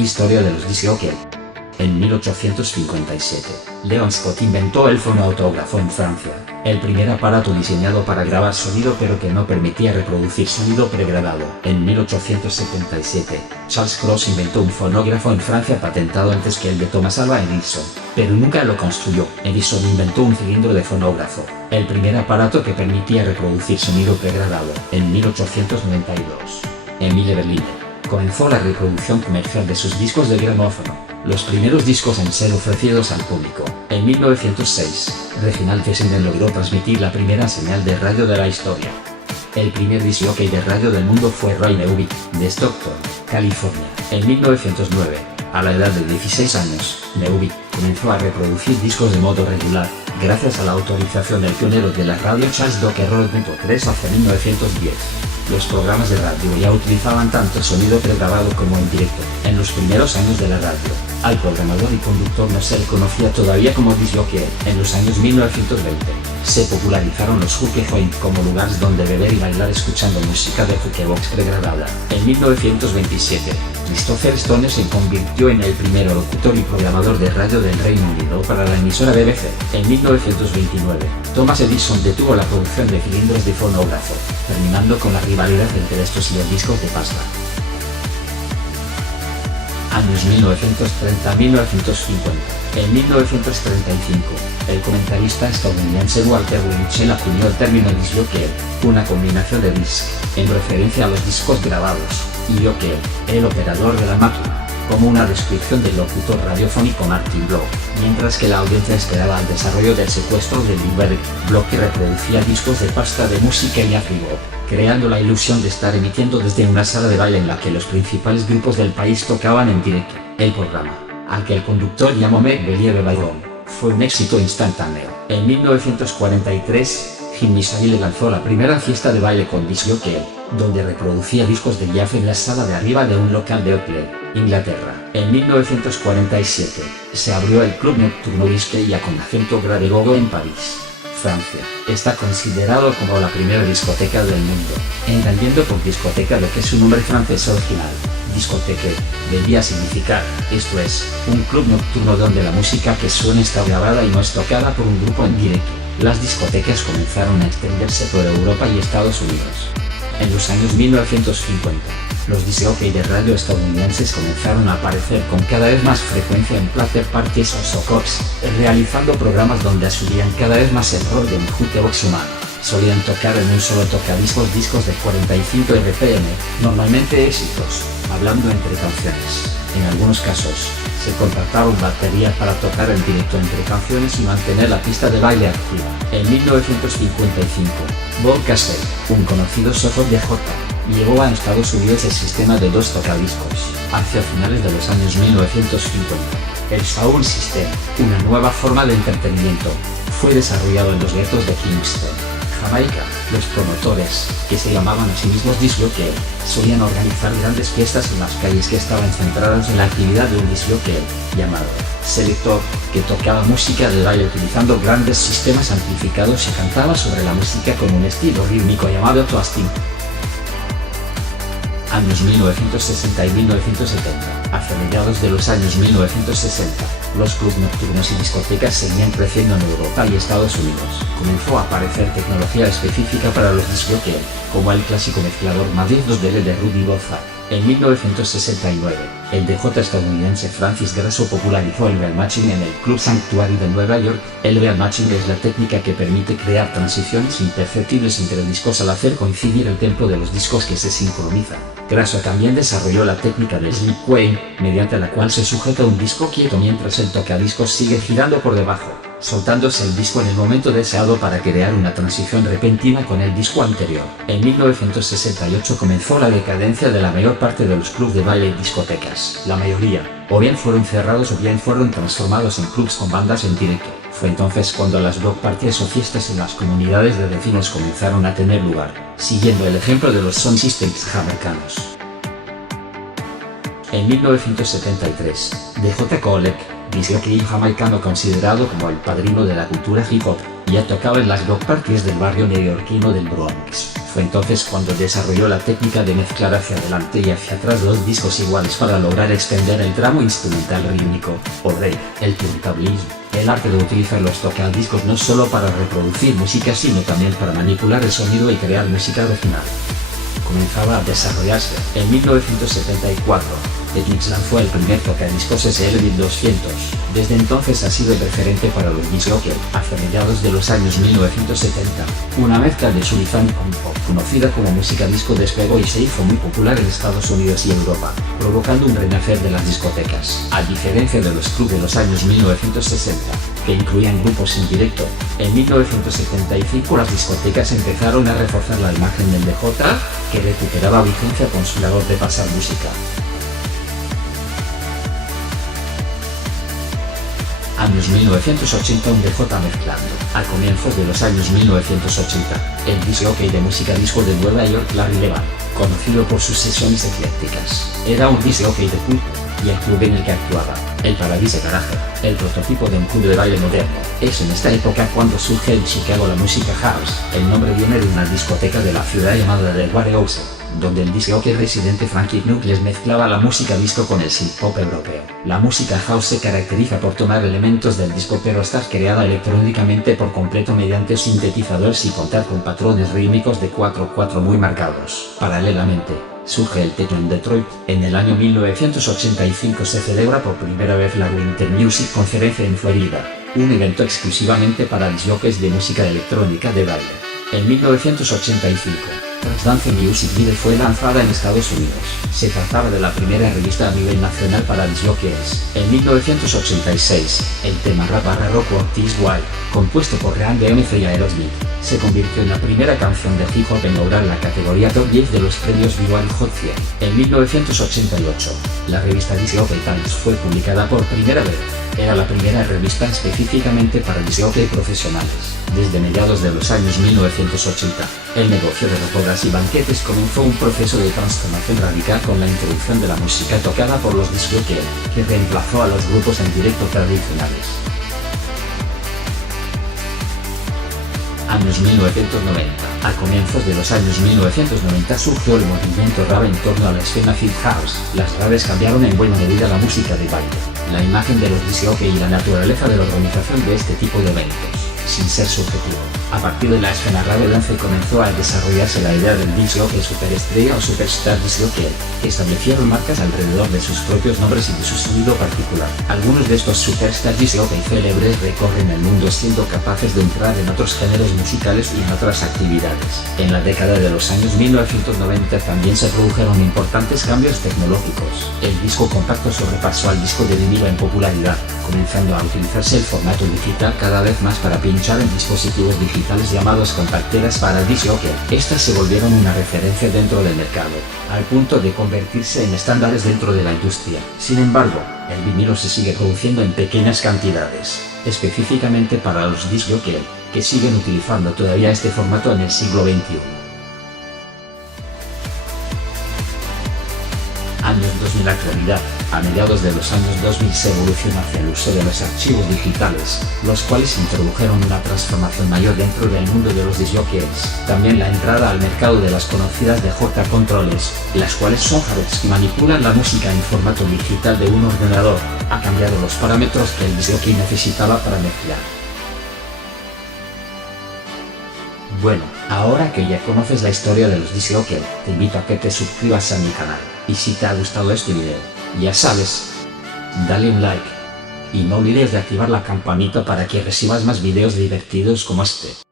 Historia de los disc jockey. En 1857, Leon Scott inventó el fonoautógrafo en Francia, el primer aparato diseñado para grabar sonido pero que no permitía reproducir sonido pregrabado. En 1877, Charles Cros inventó un fonógrafo en Francia patentado antes que el de Thomas Alva Edison, pero nunca lo construyó. Edison inventó un cilindro de fonógrafo, el primer aparato que permitía reproducir sonido pregrabado. En 1892, Emile Berliner comenzó la reproducción comercial de sus discos de gramófono, los primeros discos en ser ofrecidos al público. En 1906, Reginald Fessenden logró transmitir la primera señal de radio de la historia. El primer disc jockey de radio del mundo fue Ray Neuby, de Stockton, California. En 1909, a la edad de 16 años, Neuby comenzó a reproducir discos de modo regular, gracias a la autorización del pionero de la radio Charles Docker-Roll.3 hacia 1910. Los programas de radio ya utilizaban tanto sonido pregrabado como en directo. En los primeros años de la radio, al programador y conductor no se le conocía todavía como disc jockey. En los años 1920, se popularizaron los jukebox como lugares donde beber y bailar escuchando música de jukebox pregrabada. En 1927, Christopher Stone se convirtió en el primer locutor y programador de radio del Reino Unido para la emisora BBC. En 1929, Thomas Edison detuvo la producción de cilindros de fonógrafo, terminando con la rivalidad entre estos y los discos de pasta. Años 1930-1950. En 1935, el comentarista estadounidense Walter Winchell acuñó el término disc jockey, una combinación de disc, en referencia a los discos grabados, y jockey, el operador de la máquina, como una descripción del locutor radiofónico Martin Bloch, mientras que la audiencia esperaba el desarrollo del secuestro de Lindbergh. Bloch reproducía discos de pasta de música y afro, creando la ilusión de estar emitiendo desde una sala de baile en la que los principales grupos del país tocaban en directo. El programa, al que el conductor llamó Make Believe Ballroom, fue un éxito instantáneo. En 1943, Jimmy Savile lanzó la primera fiesta de baile con disc jockey, donde reproducía discos de jazz en la sala de arriba de un local de Oakley, Inglaterra. En 1947, se abrió el Club Nocturno Disqueya con acento grave Gogo en París, Francia. Está considerado como la primera discoteca del mundo, entendiendo por discoteca lo que es su nombre francés original. Discoteque debía significar, esto es, un club nocturno donde la música que suena está grabada y no es tocada por un grupo en directo. Las discotecas comenzaron a extenderse por Europa y Estados Unidos. En los años 1950, los disc jockey de radio estadounidenses comenzaron a aparecer con cada vez más frecuencia en platter parties o socops, realizando programas donde asumían cada vez más el rol de un jukebox humano. Solían tocar en un solo tocadiscos discos de 45 RPM, normalmente éxitos, hablando entre canciones. En algunos casos, se contrataba un batería para tocar en directo entre canciones y mantener la pista de baile activa. En 1955, Bob Casey, un conocido software de J, llevó a Estados Unidos el sistema de dos tocadiscos. Hacia finales de los años 1950, el Sound System, una nueva forma de entretenimiento, fue desarrollado en los guetos de Kingston, Jamaica. Los promotores, que se llamaban a sí mismos disc jockey, solían organizar grandes fiestas en las calles que estaban centradas en la actividad de un disc jockey, llamado selector, que tocaba música de baile utilizando grandes sistemas amplificados y cantaba sobre la música con un estilo rítmico llamado toasting. Años 1960 y 1970. Hacia mediados de los años 1960, los clubs nocturnos y discotecas seguían creciendo en Europa y Estados Unidos. Comenzó a aparecer tecnología específica para los disc jockey, como el clásico mezclador Madrid 2DL de Rudy Boza. En 1969, el DJ estadounidense Francis Grasso popularizó el real matching en el Club Sanctuary de Nueva York. El real matching es la técnica que permite crear transiciones imperceptibles entre discos al hacer coincidir el tempo de los discos que se sincronizan. Grasso también desarrolló la técnica de slipway, mediante la cual se sujeta un disco quieto mientras el tocadiscos sigue girando por debajo, soltándose el disco en el momento deseado para crear una transición repentina con el disco anterior. En 1968 comenzó la decadencia de la mayor parte de los clubs de baile y discotecas. La mayoría, o bien fueron cerrados o bien fueron transformados en clubs con bandas en directo. Fue entonces cuando las block parties o fiestas en las comunidades de vecinos comenzaron a tener lugar, siguiendo el ejemplo de los sound systems jamaicanos. En 1973, DJ Khaled, disc jockey jamaicano considerado como el padrino de la cultura hip hop, ya tocaba en las block parties del barrio neoyorquino del Bronx. Fue entonces cuando desarrolló la técnica de mezclar hacia adelante y hacia atrás dos discos iguales para lograr extender el tramo instrumental rítmico, o break, el turntablismo, el arte de utilizar los tocadiscos no solo para reproducir música sino también para manipular el sonido y crear música original. Comenzaba a desarrollarse. En 1974, Eclipse lanzó el primer tocadiscos SL-1200. Desde entonces ha sido el referente para los discjockeys hacia mediados de los años 1970. Una mezcla de soul y funk con pop, conocida como música disco, despegó y se hizo muy popular en Estados Unidos y Europa, provocando un renacer de las discotecas. A diferencia de los clubs de los años 1960, que incluían grupos en directo, en 1975 las discotecas empezaron a reforzar la imagen del DJ, que recuperaba vigencia con su labor de pasar música. Años 1980, un DJ mezclando. A comienzos de los años 1980, el disc-jockey de música disco de Nueva York, Larry Levan, conocido por sus sesiones eclécticas, era un disc-jockey de culto, y el club en el que actuaba, el Paradise Garage, el prototipo de un club de baile moderno. Es en esta época cuando surge en Chicago la música house. El nombre viene de una discoteca de la ciudad llamada The Warehouse, donde el disc-jockey residente Frankie Knuckles mezclaba la música disco con el synth pop europeo. La música house se caracteriza por tomar elementos del disco pero estar creada electrónicamente por completo mediante sintetizadores y contar con patrones rítmicos de 4/4 muy marcados. Paralelamente, surge el techno en Detroit. En el año 1985 se celebra por primera vez la Winter Music Conference en Florida, un evento exclusivamente para discjockeys de música electrónica de baile. En 1985, Transdance Music Video fue lanzada en Estados Unidos. Se trataba de la primera revista a nivel nacional para discjockeys. En 1986, el tema rap/rock This Way, compuesto por Run DMC y Aerosmith, se convirtió en la primera canción de hip hop en lograr la categoría Top 10 de los premios Billboard Hot 100. En 1988, la revista Discjockey Times fue publicada por primera vez. Era la primera revista específicamente para discjockey profesionales. Desde mediados de los años 1980, el negocio de rocolas y banquetes comenzó un proceso de transformación radical con la introducción de la música tocada por los discjockeys, que reemplazó a los grupos en directo tradicionales. Años 1990. A comienzos de los años 1990 surgió el movimiento rave en torno a la escena Fifth House. Las raves cambiaron en buena medida la música de baile, la imagen de los discjockeys y la naturaleza de la organización de este tipo de eventos, sin ser subjetivo. A partir de la escena rave dance comenzó a desarrollarse la idea del discjockey superestrella o superstar discjockey, que establecieron marcas alrededor de sus propios nombres y de su sonido particular. Algunos de estos superstar discjockey célebres recorren el mundo siendo capaces de entrar en otros géneros musicales y en otras actividades. En la década de los años 1990 también se produjeron importantes cambios tecnológicos. El disco compacto sobrepasó al disco de vinilo en popularidad, comenzando a utilizarse el formato digital cada vez más para pinchar en dispositivos digitales llamados compacteras para discjockey. Estas se volvieron una referencia dentro del mercado, al punto de convertirse en estándares dentro de la industria. Sin embargo, el vinilo se sigue produciendo en pequeñas cantidades, específicamente para los discjockey, que siguen utilizando todavía este formato en el siglo XXI. Años 2000. Actualidad. A mediados de los años 2000 se evolucionó hacia el uso de los archivos digitales, los cuales introdujeron una transformación mayor dentro del mundo de los discjockeys. También la entrada al mercado de las conocidas DJ controles, las cuales son hardwares que manipulan la música en formato digital de un ordenador, ha cambiado los parámetros que el discjockey necesitaba para mezclar. Bueno, ahora que ya conoces la historia de los discjockeys, te invito a que te suscribas a mi canal. Y si te ha gustado este video, ya sabes, dale un like. Y no olvides de activar la campanita para que recibas más videos divertidos como este.